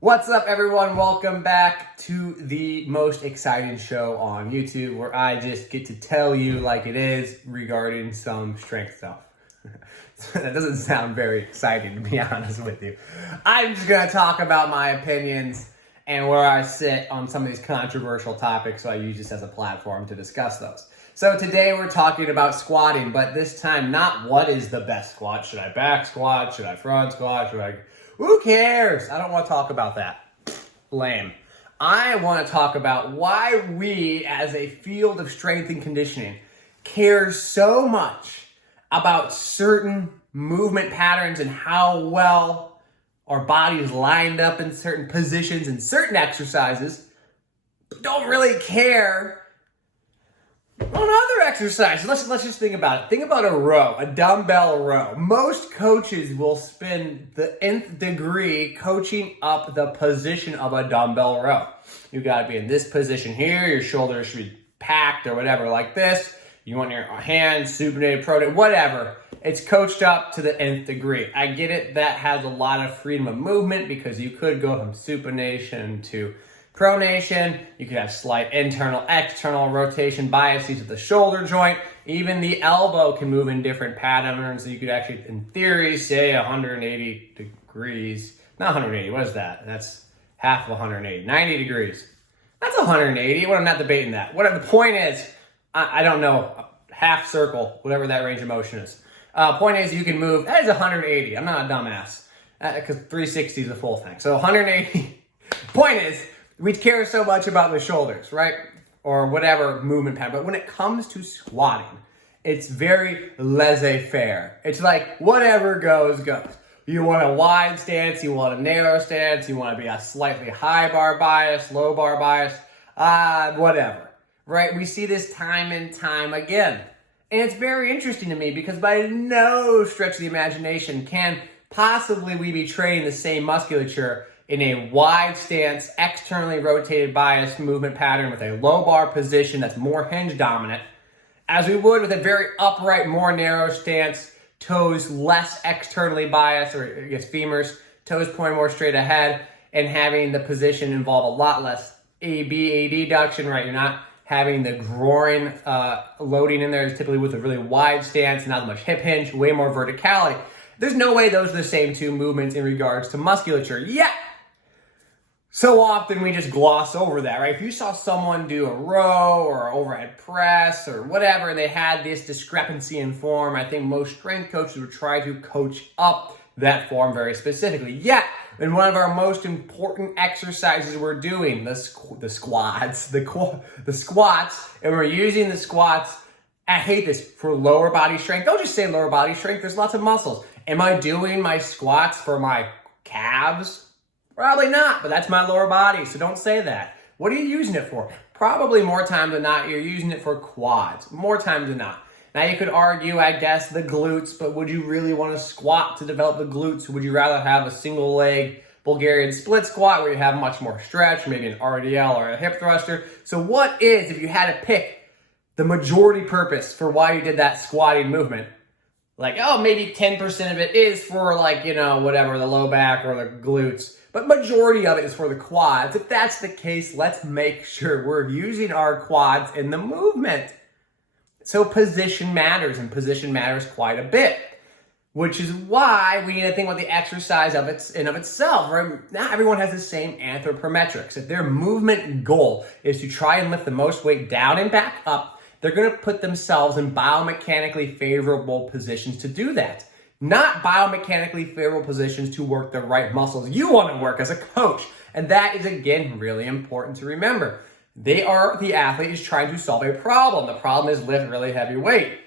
What's up, everyone? Welcome back to the most exciting show on YouTube, where I just get to tell you like it is regarding some strength stuff. That doesn't sound very exciting, to be honest with you. I'm just going to talk about my opinions and where I sit on some of these controversial topics, so I use this as a platform to discuss those. So today we're talking about squatting, but this time not what is the best squat. Should I back squat? Should I front squat? Who cares? I don't want to talk about that. Lame. I want to talk about why we, as a field of strength and conditioning, care so much about certain movement patterns and how well our body's lined up in certain positions and certain exercises, but don't really care on other exercises. Let's just think about it. Think about a row, a dumbbell row. Most coaches will spend the nth degree coaching up the position of a dumbbell row. You got to be in this position here. Your shoulders should be packed or whatever like this. You want your hands supinated, pronated, whatever. It's coached up to the nth degree. I get it. That has a lot of freedom of movement because you could go from supination to pronation. You could have slight internal, external rotation biases at the shoulder joint. Even the elbow can move in different patterns. So you could actually, in theory, say 180 degrees. Not 180, what is that? That's half of 180. 90 degrees. That's 180. Well, I'm not debating that. Whatever the point is, I don't know. Half circle, whatever that range of motion is. Point is, you can move. That is 180. I'm not a dumbass. Because 360 is the full thing. So 180. Point is, we care so much about the shoulders, right? Or whatever movement pattern. But when it comes to squatting, it's very laissez-faire. It's like whatever goes, goes. You want a wide stance, you want a narrow stance, you want to be a slightly high bar bias, low bar bias, whatever, right? We see this time and time again. And it's very interesting to me because by no stretch of the imagination can possibly we be training the same musculature in a wide stance, externally rotated bias movement pattern with a low bar position that's more hinge dominant, as we would with a very upright, more narrow stance, toes less externally biased, or I guess femurs, toes pointing more straight ahead, and having the position involve a lot less AB, adduction, right? You're not having the groin loading in there. It's typically with a really wide stance, not as much hip hinge, way more verticality. There's no way those are the same two movements in regards to musculature. Yeah. So often we just gloss over that, right? If you saw someone do a row or overhead press or whatever, and they had this discrepancy in form, I think most strength coaches would try to coach up that form very specifically. Yet, in one of our most important exercises we're doing, the squats, and we're using the squats, I hate this, for lower body strength. Don't just say lower body strength, there's lots of muscles. Am I doing my squats for my calves? Probably not, but that's my lower body, so don't say that. What are you using it for? Probably more times than not, you're using it for quads. More times than not. Now you could argue, I guess, the glutes, but would you really want to squat to develop the glutes? Would you rather have a single leg Bulgarian split squat where you have much more stretch, maybe an RDL or a hip thruster? So what is, if you had to pick the majority purpose for why you did that squatting movement? Like, oh, maybe 10% of it is for like, whatever, the low back or the glutes. But majority of it is for the quads. If that's the case, let's make sure we're using our quads in the movement. So position matters, and position matters quite a bit, which is why we need to think about the exercise of itself. Right? Not everyone has the same anthropometrics. If their movement goal is to try and lift the most weight down and back up, they're going to put themselves in biomechanically favorable positions to do that. Not biomechanically favorable positions to work the right muscles you want to work as a coach. And that is, again, really important to remember. The athlete is trying to solve a problem. The problem is lift really heavy weight.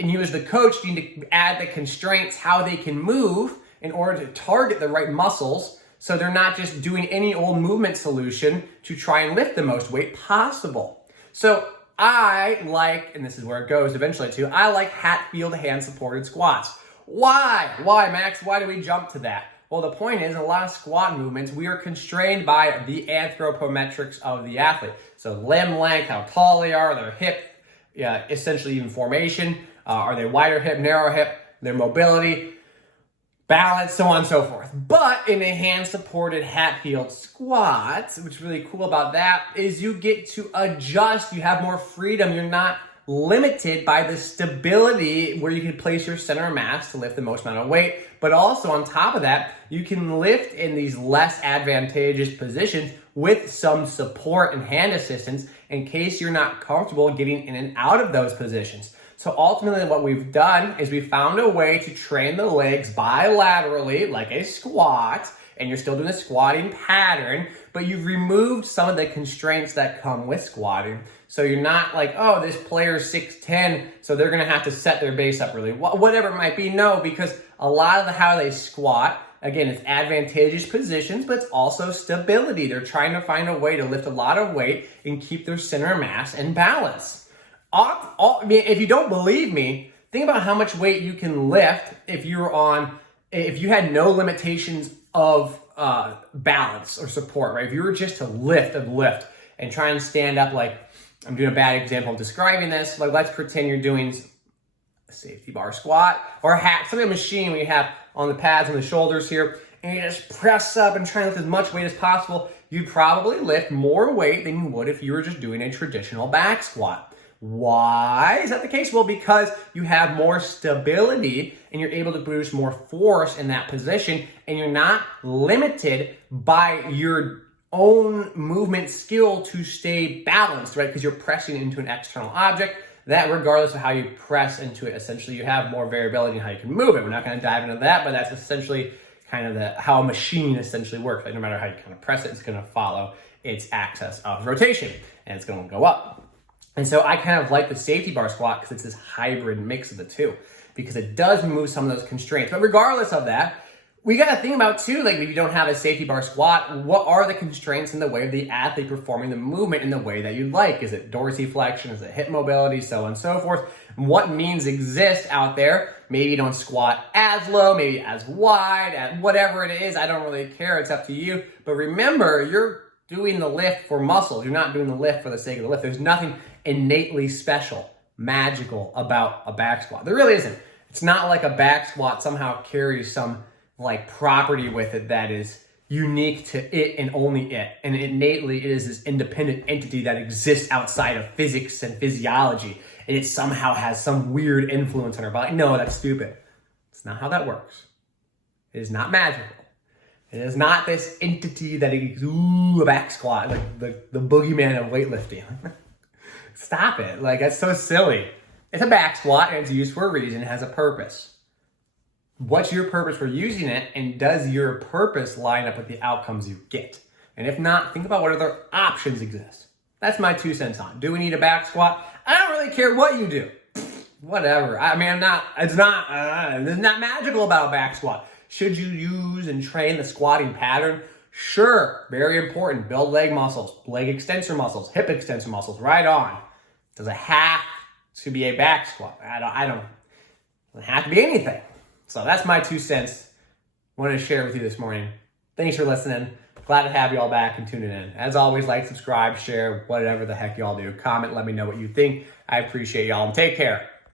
And you as the coach need to add the constraints, how they can move in order to target the right muscles so they're not just doing any old movement solution to try and lift the most weight possible. So I like, and this is where it goes eventually too, I like Hatfield hand-supported squats. Why? Why, Max? Why do we jump to that? Well, the point is, in a lot of squat movements, we are constrained by the anthropometrics of the athlete. So limb length, how tall they are, their hip, essentially even formation. Are they wider hip, narrow hip, their mobility. balance, so on and so forth. But in a hand-supported Hatfield squat, what's really cool about that is you get to adjust, you have more freedom, you're not limited by the stability where you can place your center of mass to lift the most amount of weight. But also on top of that, you can lift in these less advantageous positions with some support and hand assistance in case you're not comfortable getting in and out of those positions. So ultimately what we've done is we found a way to train the legs bilaterally like a squat, and you're still doing a squatting pattern, but you've removed some of the constraints that come with squatting. So you're not like, oh, this player's 6'10", so they're gonna have to set their base up really, whatever it might be. No, because a lot of how they squat, again, it's advantageous positions, but it's also stability. They're trying to find a way to lift a lot of weight and keep their center of mass in balance. I mean, if you don't believe me, think about how much weight you can lift if you had no limitations of balance or support, right? If you were just to lift and try and stand up, like, I'm doing a bad example of describing this, like let's pretend you're doing a safety bar squat or a hack, something, a machine where you have on the pads on the shoulders here, and you just press up and try and lift as much weight as possible. You'd probably lift more weight than you would if you were just doing a traditional back squat. Why is that the case? Well, because you have more stability and you're able to produce more force in that position, and you're not limited by your own movement skill to stay balanced, right? Because you're pressing into an external object that, regardless of how you press into it, essentially you have more variability in how you can move it. We're not going to dive into that, but that's essentially kind of how a machine essentially works. Like no matter how you kind of press it, it's going to follow its axis of rotation and it's going to go up. And so I kind of like the safety bar squat because it's this hybrid mix of the two, because it does remove some of those constraints. But regardless of that, we got to think about too, like if you don't have a safety bar squat, what are the constraints in the way of the athlete performing the movement in the way that you'd like? Is it dorsiflexion? Is it hip mobility? So on and so forth. What means exist out there? Maybe you don't squat as low, maybe as wide, at whatever it is. I don't really care. It's up to you. But remember, you're doing the lift for muscles. You're not doing the lift for the sake of the lift. There's nothing innately special, magical about a back squat. There really isn't. It's not like a back squat somehow carries some like property with it that is unique to it and only it. And innately it is this independent entity that exists outside of physics and physiology. And it somehow has some weird influence on our body. No, that's stupid. It's not how that works. It is not magical. It is not this entity that is, a back squat, like the boogeyman of weightlifting. Stop it. Like, that's so silly. It's a back squat and it's used for a reason. It has a purpose. What's your purpose for using it? And does your purpose line up with the outcomes you get? And if not, think about what other options exist. That's my 2 cents on. Do we need a back squat? I don't really care what you do. Whatever. I mean, there's not magical about a back squat. Should you use and train the squatting pattern? Sure, very important. Build leg muscles, leg extensor muscles, hip extensor muscles, right on. Does it have to be a back squat? It doesn't have to be anything. So that's my 2 cents. Wanted to share with you this morning. Thanks for listening. Glad to have you all back and tuning in. As always, like, subscribe, share, whatever the heck y'all do. Comment, let me know what you think. I appreciate y'all, and take care.